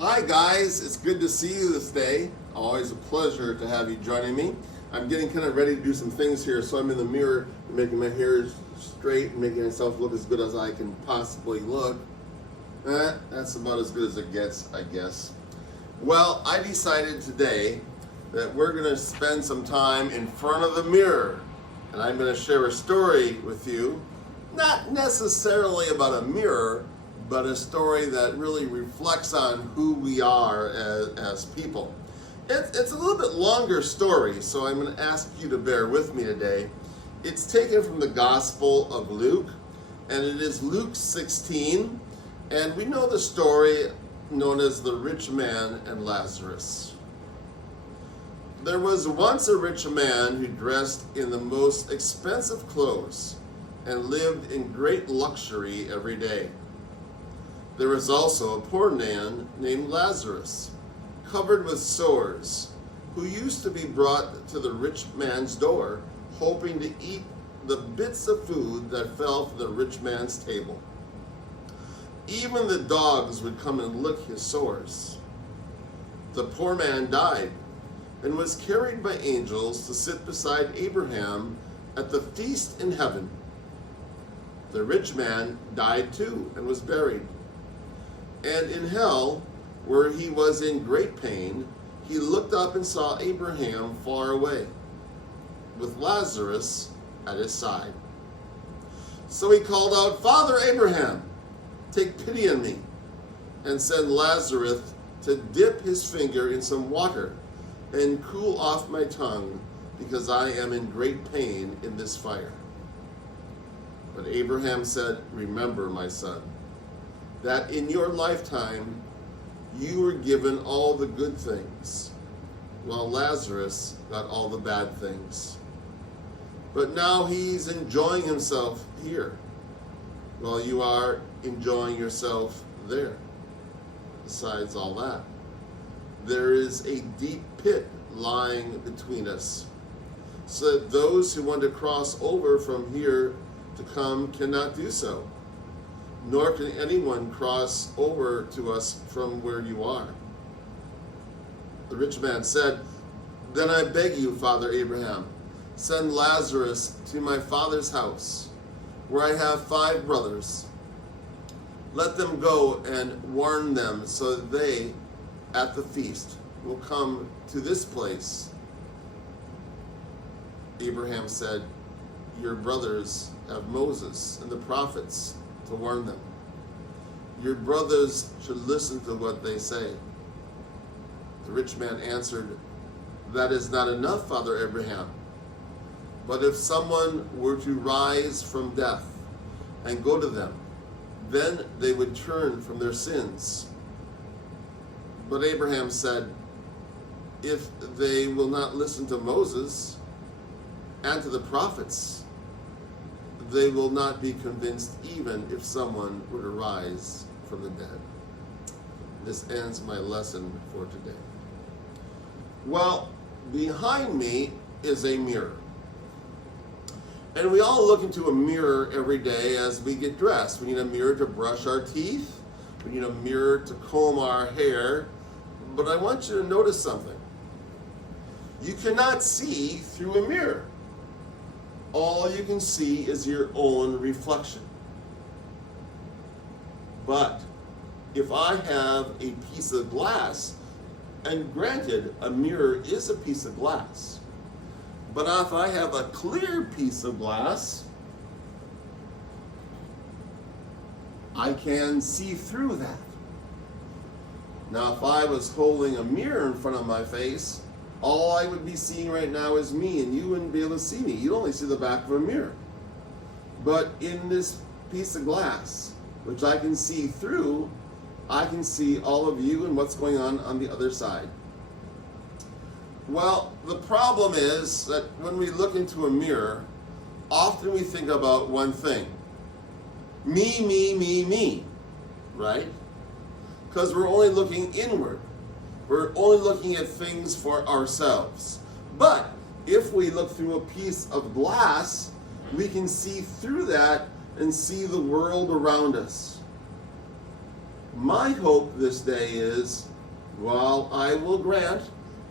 Hi guys, it's good to see you this day. Always a pleasure to have you joining me. I'm getting kind of ready to do some things here, so I'm in the mirror making my hair straight and making myself look as good as I can possibly look. That's about as good as it gets, I guess. Well, I decided today that we're going to spend some time in front of the mirror, and I'm going to share a story with you, not necessarily about a mirror, but a story that really reflects on who we are as people. It's a little bit longer story, so I'm going to ask you to bear with me today. It's taken from the Gospel of Luke, and it is Luke 16, and we know the story known as the rich man and Lazarus. There was once a rich man who dressed in the most expensive clothes and lived in great luxury every day. There was also a poor man named Lazarus, covered with sores, who used to be brought to the rich man's door, hoping to eat the bits of food that fell from the rich man's table. Even the dogs would come and lick his sores. The poor man died and was carried by angels to sit beside Abraham at the feast in heaven. The rich man died too and was buried. And in hell, where he was in great pain, he looked up and saw Abraham far away, with Lazarus at his side. So he called out, "Father Abraham, take pity on me, and send Lazarus to dip his finger in some water and cool off my tongue, because I am in great pain in this fire." But Abraham said, "Remember, my son, that in your lifetime you were given all the good things, while Lazarus got all the bad things. But now he's enjoying himself here, while you are enjoying yourself there. Besides all that, there is a deep pit lying between us, so that those who want to cross over from here to come cannot do so, nor can anyone cross over to us from where you are." The rich man said, "Then I beg you, Father Abraham, send Lazarus to my father's house, where I have 5 brothers. Let them go and warn them, so that they, at the feast, will come to this place." Abraham said, "Your brothers have Moses and the prophets to warn them. Your brothers should listen to what they say." The rich man answered, "That is not enough, Father Abraham. But if someone were to rise from death and go to them, then they would turn from their sins." But Abraham said, "If they will not listen to Moses and to the prophets, they will not be convinced even if someone were to rise from the dead." This ends my lesson for today. Well, behind me is a mirror. And we all look into a mirror every day as we get dressed. We need a mirror to brush our teeth. We need a mirror to comb our hair. But I want you to notice something. You cannot see through a mirror. All you can see is your own reflection. But if I have a piece of glass, and granted, a mirror is a piece of glass, but if I have a clear piece of glass, I can see through that. Now, if I was holding a mirror in front of my face, all I would be seeing right now is me, and you wouldn't be able to see me. You'd only see the back of a mirror. But in this piece of glass, which I can see through, I can see all of you and what's going on the other side. Well, the problem is that when we look into a mirror, often we think about one thing. Me, me, me, me, right? Because we're only looking inward. We're only looking at things for ourselves. But if we look through a piece of glass, we can see through that and see the world around us. My hope this day is While I will grant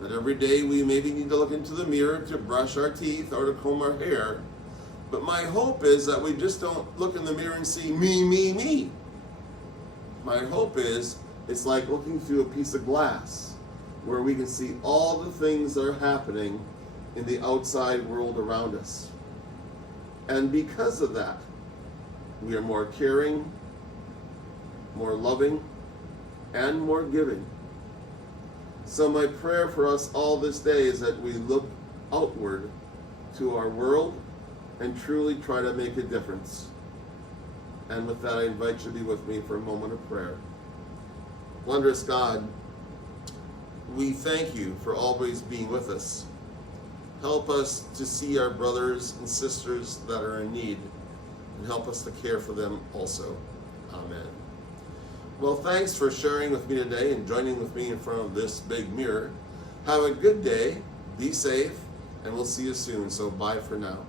that every day we maybe need to look into the mirror to brush our teeth or to comb our hair, but my hope is that we just don't look in the mirror and see me, me, me. My hope is it's like looking through a piece of glass where we can see all the things that are happening in the outside world around us. And because of that, we are more caring, more loving, and more giving. So my prayer for us all this day is that we look outward to our world and truly try to make a difference. And with that, I invite you to be with me for a moment of prayer. Wondrous God, we thank you for always being with us. Help us to see our brothers and sisters that are in need, and help us to care for them also. Amen. Well, thanks for sharing with me today and joining with me in front of this big mirror. Have a good day, be safe, and we'll see you soon. So bye for now.